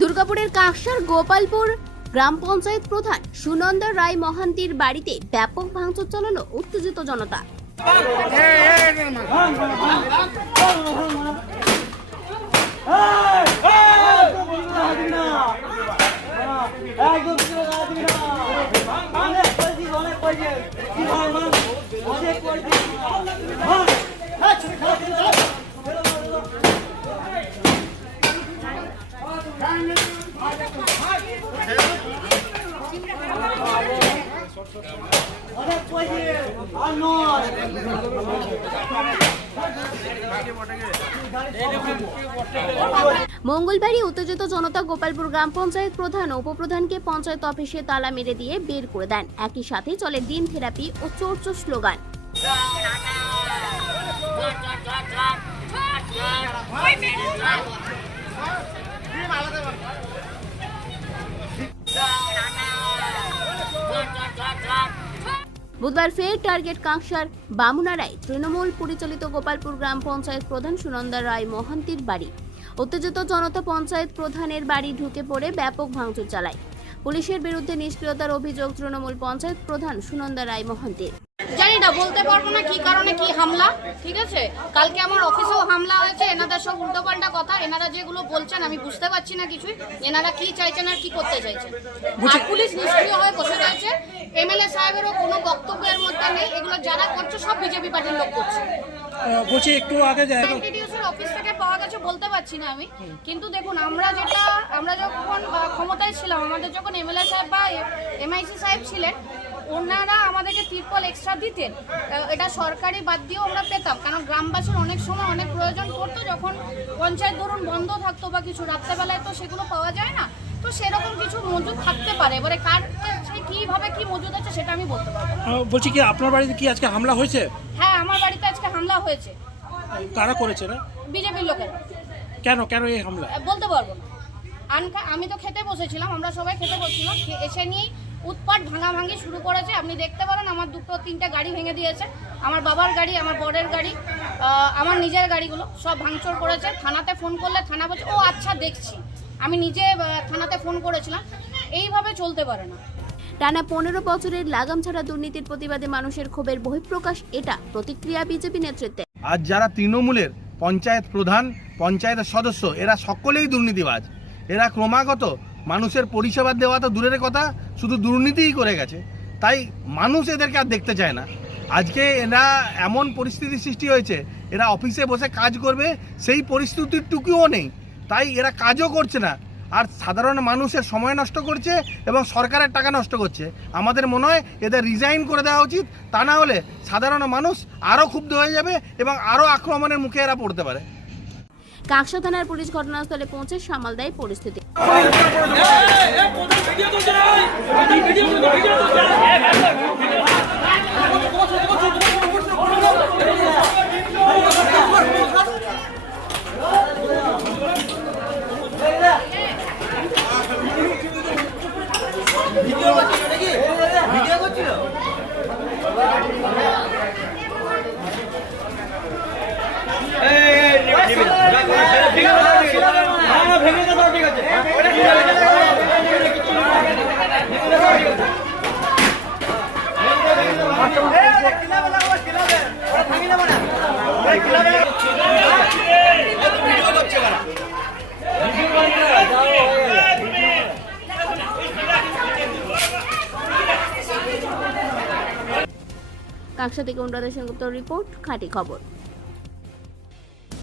দুর্গাপুরের কাকসার গোপালপুর গ্রাম পঞ্চায়েত প্রধান সুনন্দা রায় মহান্তির বাড়িতে ব্যাপক ভাঙচুর চালালো উত্তেজিত জনতা। মঙ্গলবারই উত্তেজিত জনতা গোপালপুর গ্রাম পঞ্চায়েত প্রধান ও উপপ্রধানকে পঞ্চায়েত অফিসে তালা মেরে দিয়ে বের করে দেন। একই সাথে চলে দিন থেরাপি ও চোর চোর স্লোগান। বুধবার ফের টার্গেট কাকসার বামুনারায় তৃণমূল পরিচালিত গোপালপুর গ্রাম পঞ্চায়েত প্রধান সুনন্দা রায় মহান্তির বাড়ি। উত্তেজিত জনতা পঞ্চায়েত প্রধানের বাড়ি ঢুকে পড়ে ব্যাপক ভাঙচুর চালায়। পুলিশের বিরুদ্ধে নিষ্ক্রিয়তার অভিযোগ তৃণমূল পঞ্চায়েত প্রধান সুনন্দা রায় মহান্তির। জানি না, বলতে পারবো না কি কারণে কি হামলা। ঠিক আছে, কালকে আমার অফিসেও হামলা হয়েছে। এনাদের সব উল্টোপাল্টা কথা, এনারা যেগুলো বলছেন আমি বুঝতে পারছি না কিছুই। এনারা কি চাইছেন আর কি করতে চাইছেন। আর পুলিশ নিষ্ক্রিয় হয়ে বসে রয়েছে। এমএলএ সাহেবেরও কোনো বক্তব্যের মধ্যে নেই। এগুলো যারা করছে সব বিজেপি পার্টির লোক করছে। বলছি একটু আগে যায় এনটিডিউসির অফিস থেকে পাওয়া গেছে, বলতে পারছি না আমি। কিন্তু দেখুন, আমরা যখন ক্ষমতায় ছিলাম, আমাদের যখন এমএলএ সাহেব বা এমআইসি সাহেব ছিলেন, ওনারা আমাদেরকে তিরপল এক্সট্রা দিতেন। এটা সরকারি বাদ দিয়েও আমরা পেতাম, কারণ গ্রামবাসীর অনেক সময় অনেক প্রয়োজন পড়তো। যখন পঞ্চায়েত ধরুন বন্ধ থাকতো বা কিছু রাত্রেবেলায়, তো সেগুলো পাওয়া যায় না। তো সেরকম কিছু মজুদ থাকতে পারে। এবারে কার কিভাবে কি মজুদ আছে সেটা আমি বলতে পারবো। বলছি কি আপনার বাড়িতে কি আজকে হামলা হয়েছে? হ্যাঁ, আমার বাড়িতে আজকে হামলা হয়েছে। কারা করেছে না? বিজেপির লোকেরা। কেন এই হামলা বলতে পারবো না। আমি তো খেতে বসেছিলাম, আমরা সবাই খেতে বসছিলাম। এসে নিয়েই উৎপাট ভাঙাভাঙি শুরু করেছে। আপনি দেখতে পারেন আমার 2-3টে গাড়ি ভেঙে দিয়েছে। আমার বাবার গাড়ি, আমার বরের গাড়ি, আমার নিজের গাড়িগুলো সব ভাঙচুর করেছে। থানাতে ফোন করলে থানা বলছে ও আচ্ছা দেখছি। আমি নিজে থানাতে ফোন করেছিলাম। এইভাবে চলতে পারে না। টানা 15 বছরের লাগাম ছাড়া দুর্নীতির প্রতিবাদে মানুষের ক্ষোভের বহিঃপ্রকাশ। এটা প্রতিক্রিয়া বিজেপি নেতৃত্বে। আজ যারা তৃণমূলের পঞ্চায়েত প্রধান, পঞ্চায়েতের সদস্য, এরা সকলেই দুর্নীতিবাজ। এরা ক্রমাগত মানুষের পরিষেবা দেওয়া তো দূরের কথা, শুধু দুর্নীতিই করে গেছে। তাই মানুষ এদেরকে আর দেখতে চায় না। আজকে এরা এমন পরিস্থিতি সৃষ্টি হয়েছে, এরা অফিসে বসে কাজ করবে সেই পরিস্থিতিটুকুও নেই। তাই এরা কাজও করছে না, আর সাধারণ মানুষের সময় নষ্ট করছে এবং সরকারের টাকা নষ্ট করছে। আমাদের মনে হয় এদের রিজাইন করে দেওয়া উচিত। তা না হলে সাধারণ মানুষ আরও ক্ষুব্ধ হয়ে যাবে এবং আরও আক্রমণের মুখে এরা পড়তে পারে। কাকসা থানার পুলিশ ঘটনাস্থলে পৌঁছে সামাল দেয় পরিস্থিতি। কাকসা থেকে অনুরাধা সেনগুপ্তর রিপোর্ট, খাঁটি খবর।